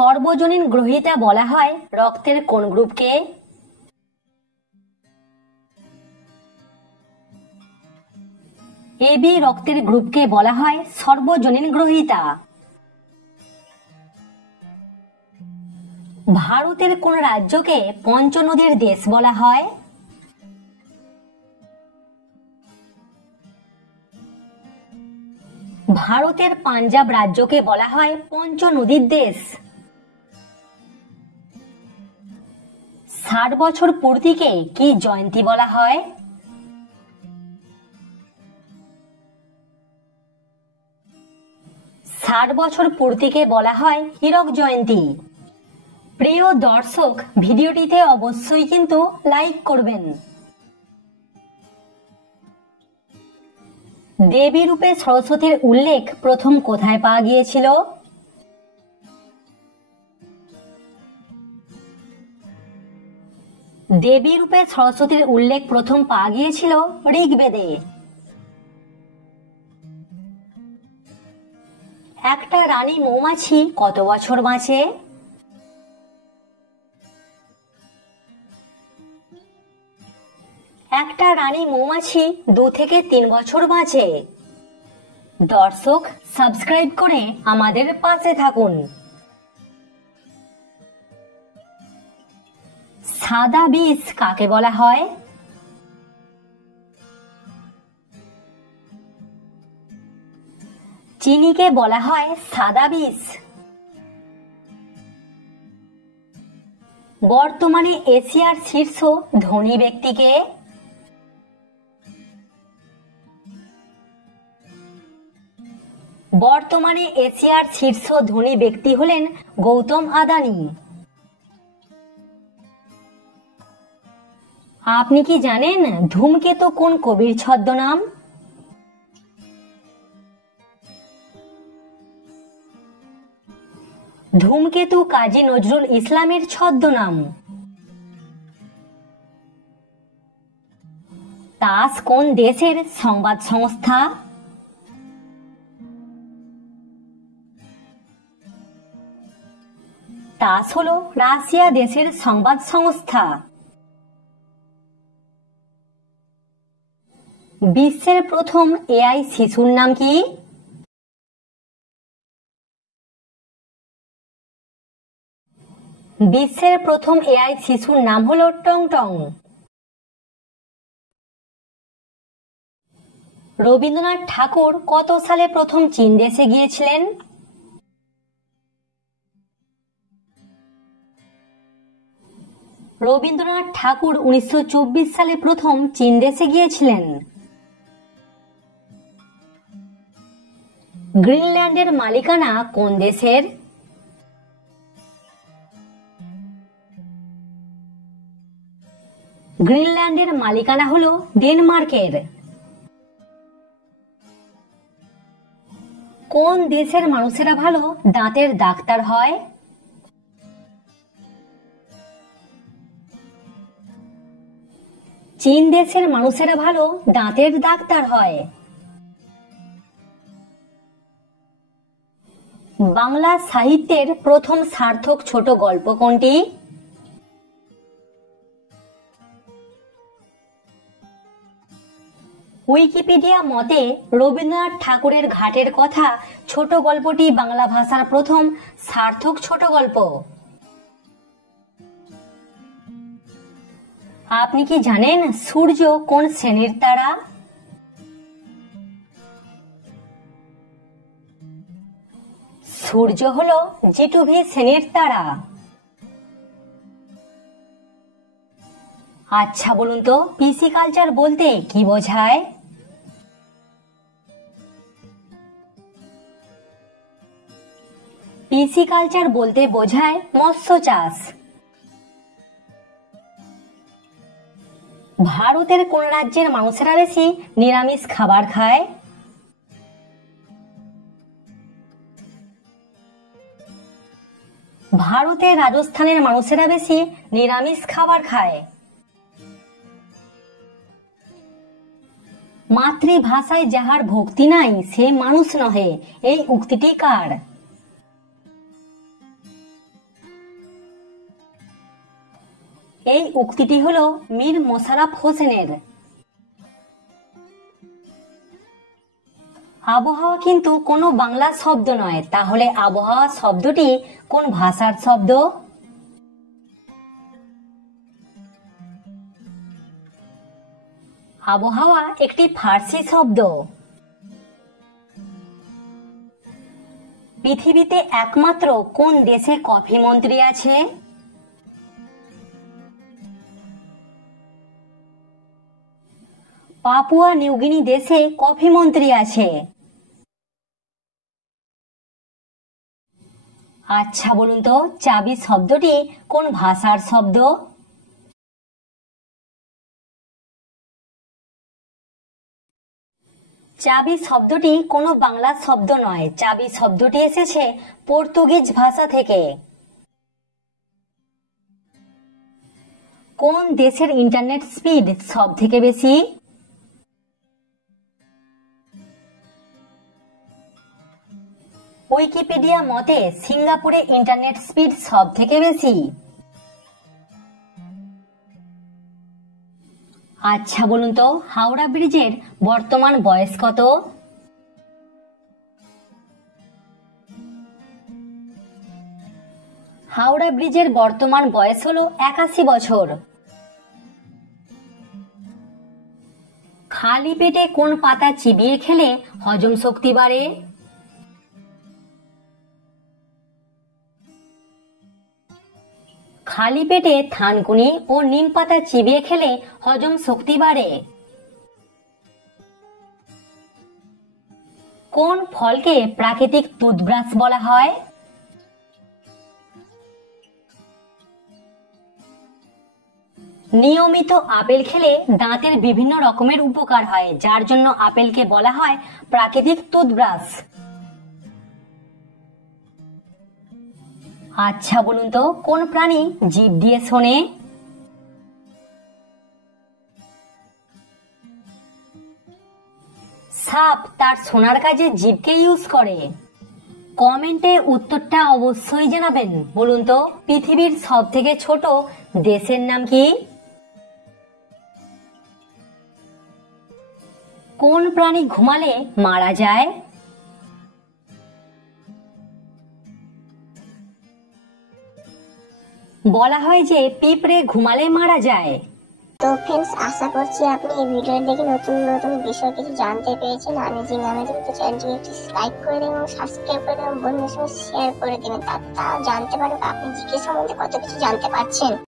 সর্বজনীন গ্রহীতা বলা হয় রক্তের কোন গ্রুপকে? এবি রক্তের গ্রুপকে বলা হয় সর্বজনীন গ্রহীতা। ভারতের কোন রাজ্যকে পঞ্চনদীর দেশ বলা হয়? ভারতের পাঞ্জাব রাজ্যকে বলা হয় পঞ্চনদীর দেশ। 60 বছর পূর্তিকে কি জয়ন্তী বলা হয়? ষাট বছর পূর্তিকে বলা হয় হীরক জয়ন্তী। প্রিয় দর্শক, ভিডিওটিতে অবশ্যই কিন্তু লাইক করবেন। দেবী রূপে সরস্বতীর উল্লেখ প্রথম কোথায় পাওয়া গিয়েছিল? দেবী রূপে সরস্বতীর উল্লেখ প্রথম পাওয়া গিয়েছিল ঋগ্বেদে। একটা রানী মৌমাছি কত বছর বাঁচে? একটা রানী মৌমাছি 2 থেকে 3 বছর বাঁচে। দর্শক, সাবস্ক্রাইব করে আমাদের পাশে থাকুন। সাদা বিষ কাকে বলা হয়? চিনিকে বলা হয় সাদা বিষ। বর্তমানে এশিয়ার শীর্ষ ধনী ব্যক্তিকে? বর্তমানে এশিয়ার শীর্ষ ধনী ব্যক্তি হলেন গৌতম আদানি। আপনি কি জানেন ধূমকেতু কোন কবির ছদ্মনাম? ধূমকেতু কাজী নজরুল ইসলামের ছদ্মনাম। তাস কোন দেশের সংবাদ সংস্থা? তাস হলো রাশিয়া দেশের সংবাদ সংস্থা। বিশ্বের প্রথম এআই শিশুর নাম কি? বিশ্বের প্রথম এআই শিশুর নাম হলো টংটং। রবীন্দ্রনাথ ঠাকুর কত সালে প্রথম চীন দেশে গিয়েছিলেন? রবীন্দ্রনাথ ঠাকুর 1924 সালে প্রথম চীন দেশে গিয়েছিলেন। গ্রিনল্যান্ডের মালিকানা কোন দেশের? গ্রিনল্যান্ডের মালিকানা হলো ডেনমার্কের। কোন দেশের মানুষেরা ভালো দাঁতের ডাক্তার হয়? চীন দেশের মানুষেরা ভালো দাঁতের ডাক্তার হয়। বাংলা সাহিত্যের প্রথম সার্থক ছোট গল্প কোনটি? উইকিপিডিয়া মতে রবীন্দ্রনাথ ঠাকুরের ঘাটের কথা ছোট গল্পটি বাংলা ভাষার প্রথম সার্থক ছোট গল্প। আপনি কি জানেন সূর্য কোন শ্রেণীর তারা? সূর্য হলো জিটুভি শ্রেণীর তারা। আচ্ছা বলুন তো পিসিকালচার বলতে কি বোঝায়? পিসিকালচার বলতে বোঝায় মৎস্য চাষ। ভারতের কোন রাজ্যের মানুষেরা বেশি নিরামিষ খাবার খায়? ভারতের রাজস্থানের মানুষেরা বেশি নিরামিষ খাবার খায়। মাতৃভাষায় যাহার ভক্তি নাই সে মানুষ নহে, এই উক্তিটি কার? এই উক্তিটি হলো মীর মোশাররফ হোসেনের। আবহাওয়া কিন্তু কোনো বাংলা শব্দ নয়, তাহলে আবহাওয়া শব্দটি কোন ভাষার শব্দ? আবহাওয়া একটি ফার্সি শব্দ। পৃথিবীতে একমাত্র কোন দেশে কফি মন্ত্রী আছে? পাপুয়া নিউগিনি দেশে কফি মন্ত্রী আছে। আচ্ছা বলুন তো, চাবি শব্দটি কোন ভাষার শব্দ? চাবি শব্দটি কোনো বাংলা শব্দ নয়, চাবি শব্দটি এসেছে পর্তুগিজ ভাষা থেকে। কোন দেশের ইন্টারনেট স্পিড সব থেকে বেশি? উইকিপিডিয়া মতে সিঙ্গাপুরে ইন্টারনেট স্পিড সব থেকে বেশি। আচ্ছা বলুন তো, হাওড়া ব্রিজের বর্তমান বয়স কত? হাওড়া ব্রিজের বর্তমান বয়স হলো 81 বছর। খালি পেটে কোন পাতা চিবিয়ে খেলে হজম শক্তি বাড়ে? খালি পেটে থানকুনি ও নিম পাতা চিবিয়ে খেলে হজম শক্তি বাড়ে। কোন ফলকে প্রাকৃতিক টুথব্রাশ বলা হয়? নিয়মিত আপেল খেলে দাঁতের বিভিন্ন রকমের উপকার হয়, যার জন্য আপেলকে বলা হয় প্রাকৃতিক টুথব্রাশ। আচ্ছা বলুন তো, কোন প্রাণী জিভ দিয়ে শোনে? সাপ তার শোনার কাজে জিভকে ইউজ করে। কমেন্টে উত্তরটা অবশ্যই জানাবেন। বলুন তো, পৃথিবীর সব থেকে ছোট দেশের নাম কি? কোন প্রাণী ঘুমালে মারা যায়? বলা হয় যে পিঁপড়ে ঘুমালে মারা যায়। তো ফ্রেন্ডস, আশা করছি আপনি এই ভিডিও দেখে নতুন নতুন বিষয় কিছু জানতে পেরেছেন। আমি যে নামে তো চ্যানেলটিকে একটি লাইক করে দেবেন এবং সাবস্ক্রাইব করে দেবেন, বন্ধুদের সঙ্গে শেয়ার করে দেবেন, তা জানতে পারবেন আপনি জিকে সম্বন্ধে কত কিছু জানতে পারছেন।